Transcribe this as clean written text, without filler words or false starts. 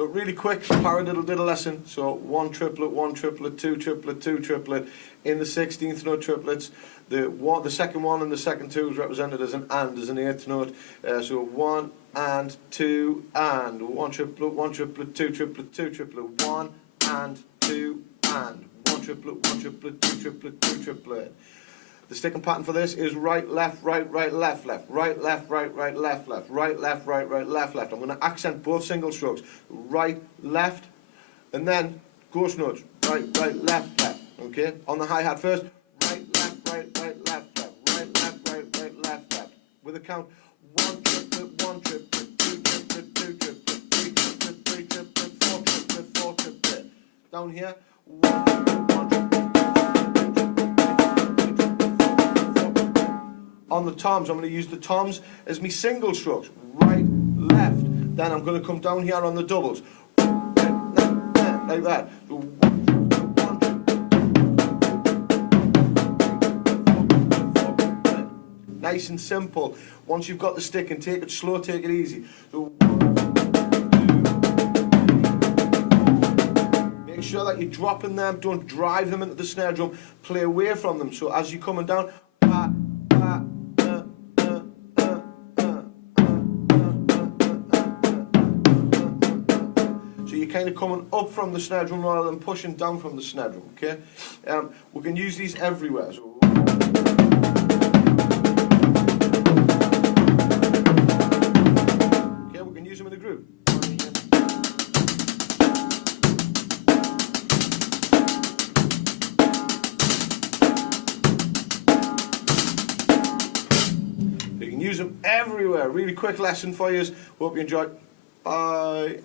So really quick, paradiddle-diddle lesson. So one triplet, two triplet, in the 16th note triplets. The second one and the second two is represented as an and, as an 8th note. So 1 and 2 and. One triplet, two triplet, 1 and 2 and. One triplet, two triplet. The sticking pattern for this is right, left, right, left, left, right, left, right, left, left, right, left, right, left, left. I'm going to accent both single strokes. Right, left, and then ghost notes. Right, left, left. Okay? On the hi-hat first. Right, left, left, right, left, left. With a count. One triplet, two triplet, three triplet, four triplet. Down here. One triplet. On the toms, I'm going to use the toms as my single strokes. Right, left. Then I'm going to come down here on the doubles. Like that. Nice and simple. Once you've got the stick, and take it slow, take it easy. So make sure that you're dropping them, don't drive them into the snare drum, play away from them. So as you're coming down, so you're kind of coming up from the snare drum rather than pushing down from the snare drum, okay? We can use these everywhere. So okay, we can use them in the groove. You can use them everywhere. Really quick lesson for you. Hope you enjoyed. Bye.